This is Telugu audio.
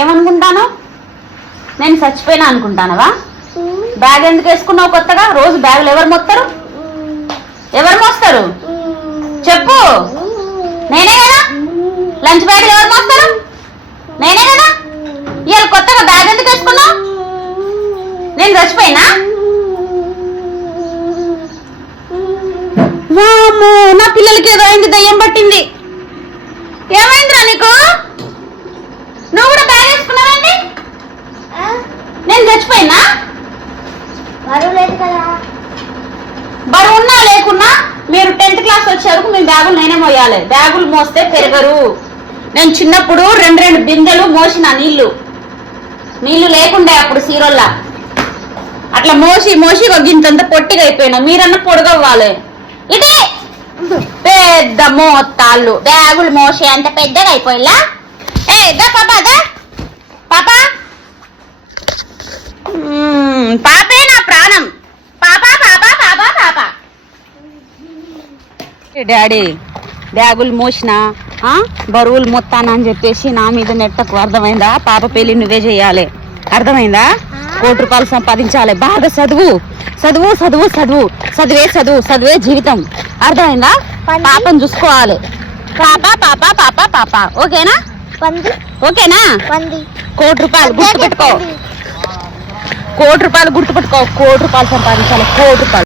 ఏమనుకుంటాను? నేను చచ్చిపోయినా అనుకుంటానవా? బ్యాగ్ ఎందుకు వేసుకున్నావు కొత్తగా? రోజు బ్యాగులు ఎవరు మోస్తారు? ఎవరు మోస్తారు చెప్పు? నేనే కదా. లంచ్ బ్యాగులు ఎవరు మోస్తారు? నేనే కదా. ఇవాళ కొత్తగా బ్యాగ్ ఎందుకు వేసుకున్నావు? నేను చచ్చిపోయినా? వామ్మో, నా పిల్లలకి ఏదో అయింది, దయ్యం పట్టింది. ఏమైందిరా నీకు? నువ్వు కూడా బ్యాగ్ వేసుకున్నావండి? నేను చచ్చిపోయినా? బరువు ఉన్నా లేకున్నా మీరు 10th క్లాస్ వచ్చే వరకు మీ బ్యాగులు నేనే మోయాలి. బ్యాగులు మోస్తే పెరగరు. నేను చిన్నప్పుడు 2 బిందెలు మోసిన నీళ్లు లేకుండే అప్పుడు సీరోల్లా. అట్లా మోసి మోసి గింతంత పొట్టిగా అయిపోయినా. మీరన్నా పొడుగవ్వాలి. ఇదే పెద్ద మోతాళ్ళు బ్యాగులు మోసి అంత పెద్దగా అయిపోయిలా. ఏ దా పాపా, దా పాపా. పాపే నా ప్రాణం. పాపా పాపా పాపా పాపా. డాడీ బ్యాగులు మోసిన బరువులు మొత్తానని చెప్పేసి నా మీద నెట్టకు. అర్థమైందా? పాప పెళ్లి నువ్వే చేయాలి. అర్థమైందా? 1 కోటి రూపాయలు సంపాదించాలి. బాగా చదువు చదువు చదువు చదువు చదివే చదువు చదివే జీవితం. అర్థమైందా? పాపను చూసుకోవాలి. పాపా పాపా పాపా పాపా. ఓకేనా? ఓకేనా? 1 కోటి రూపాయలు గుర్తుపెట్టుకో. 1 కోటి రూపాయలు గుర్తుపెట్టుకో. 1 కోటి రూపాయలు సంపాదించాలి. 1 కోటి రూపాయలు.